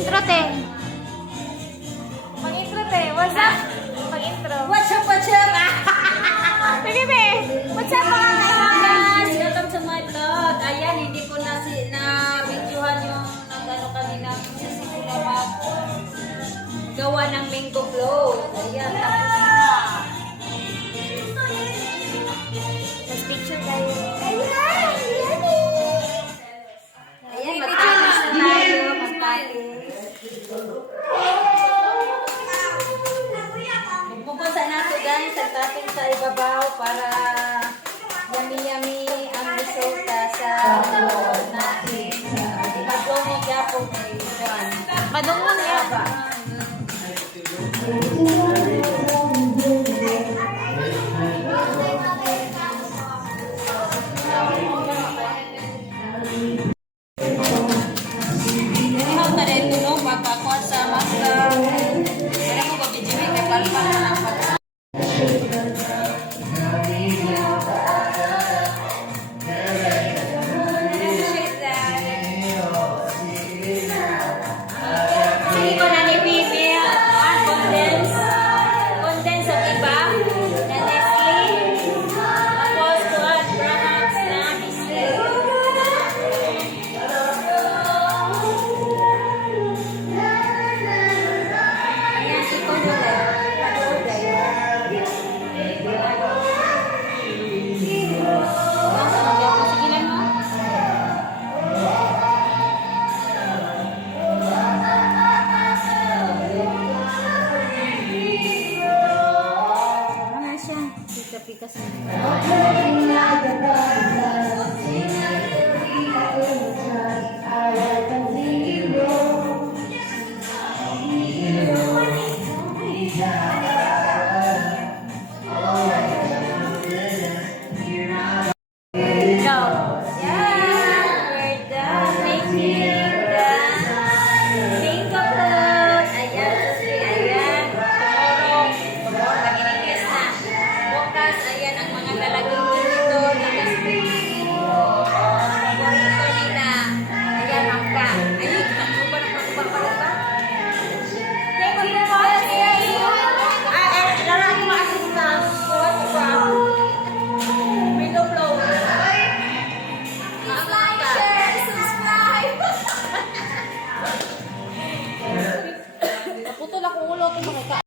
Pag-intro, te. Pag-intro, te. What's up? Pag-intro. What's up, what's up? Sige, te. What's up, mga guys, welcome to my vlog. Ayan, hindi ko na si na videohan yung nagano kanina simula mag gawa ng mango float. Ayan, tapos ibabaw para yummy-yummy ang resulta sa float natin. Promo niya po yan. Aba. the pikas.